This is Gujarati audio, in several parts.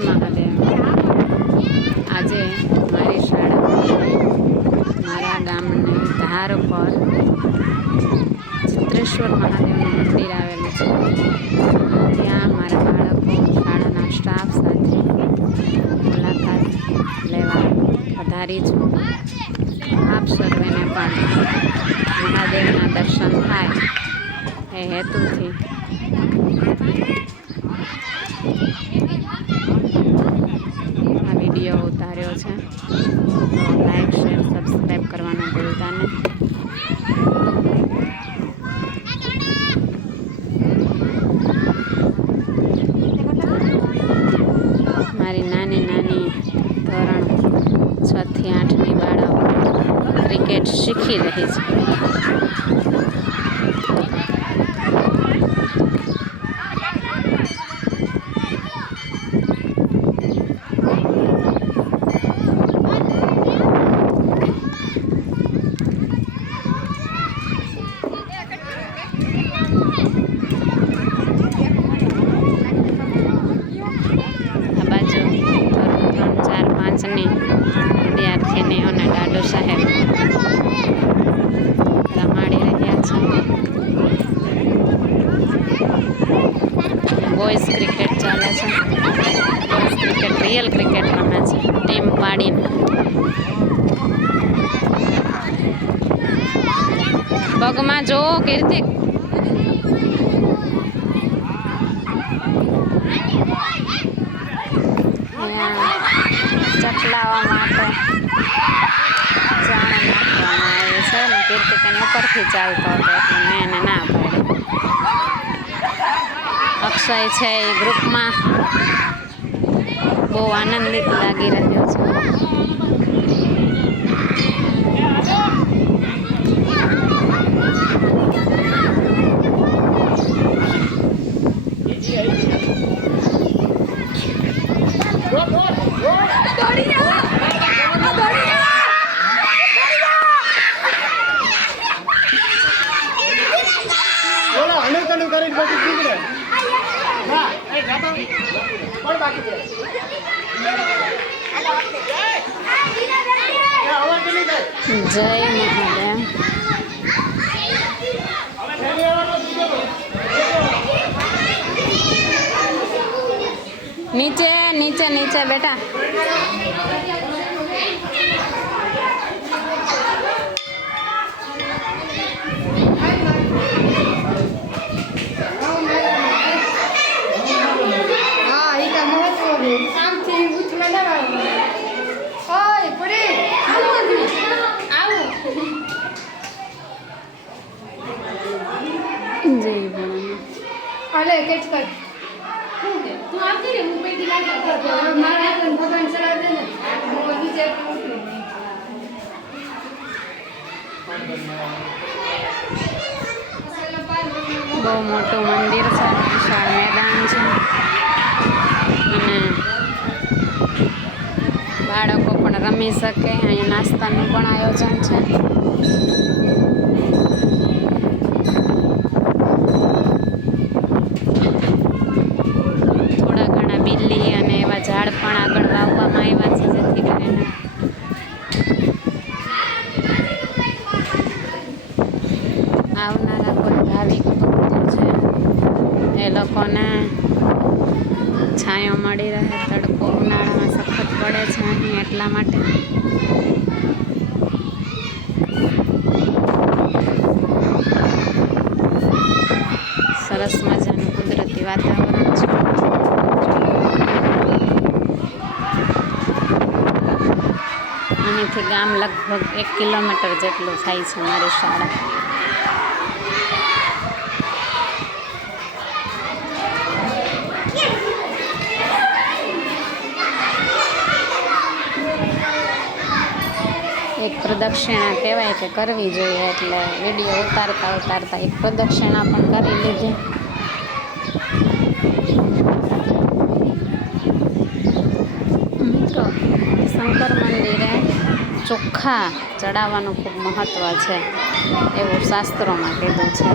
મહાદેવ. આજે મારી શાળા, મારા ગામની ધાર પર ચિત્રેશ્વર મહાદેવનું મંદિર આવેલું છે. ત્યાં મારા બાળકો શાળાના સ્ટાફ સાથે મુલાકાત લેવા પધારી છું. આપ સર્વેને પણ મહાદેવના દર્શન થાય એ હેતુથી આ વીડિયો ઉતાર્યો છે. લાઈક શેર સબસ્ક્રાઈબ કરવાનું ભૂલતા નહીં. મારી નાની નાની ધોરણ છ થી આઠની બાળાઓ ક્રિકેટ શીખી રહી છે. બોયઝ ક્રિકેટ ચાલે છે. બોયઝ ક્રિકેટ રિયલ ક્રિકેટ રમે છે. ટીમ પાડીને. પગમાં જોવો કીર્તિક ચકલાવા માટે જાણ નાખવામાં આવે છે ને કીર્તિકાની ઉપરથી ચાલતો હતો એટલે મેં એને ના પાડી. અક્ષય છે એ ગ્રુપમાં બહુ આનંદિત લાગી રહ્યો છે બોલો હણું કણું જય મહાદેવ નીચે નીચે નીચે બેટા હા એ તો મહત્વ આમથી ઉઠવા લેવાનું ઓય પડી આવું આવું જય ભોળાનાથ અલે કેચ કર તું આવતી રે હું પૈકી લાગા મારા ભગવાન સલાહ દે ને હું નીચે બહુ મોટું મંદિર છે વિશાળ મેદાન છે. અને બાળકો પણ રમી શકે અહીં નાસ્તાનું પણ આયોજન છે. આવનારા કોઈ ભાવિક છે, એ લોકોને છાંયો મળી રહે, તડકો ઉનાળામાં સખત પડે છે અહીં એટલા માટે. સરસ મજાનું કુદરતી વાતાવરણ છે. અહીંથી ગામ લગભગ એક કિલોમીટર જેટલું થાય છે મારી શાળા. પ્રદક્ષિણા કહેવાય કે કરવી જોઈએ એટલે વીડિયો ઉતારતા ઉતારતા એક પ્રદક્ષિણા પણ કરી લીધી. શંકર મંદિરે ચોખ્ખા ચડાવવાનું ખૂબ મહત્ત્વ છે એવું શાસ્ત્રોમાં કીધું છે.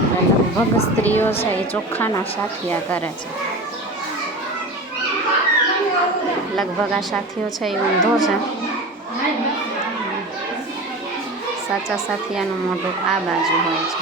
લગભગ સ્ત્રીઓ છે એ ચોખ્ખાના સાથિયા કરે છે. લગભગ આ સાથીઓ છે એ ઊંધો છે. સાચા સાથિયાનું મોઢું આ બાજુ હોય છે.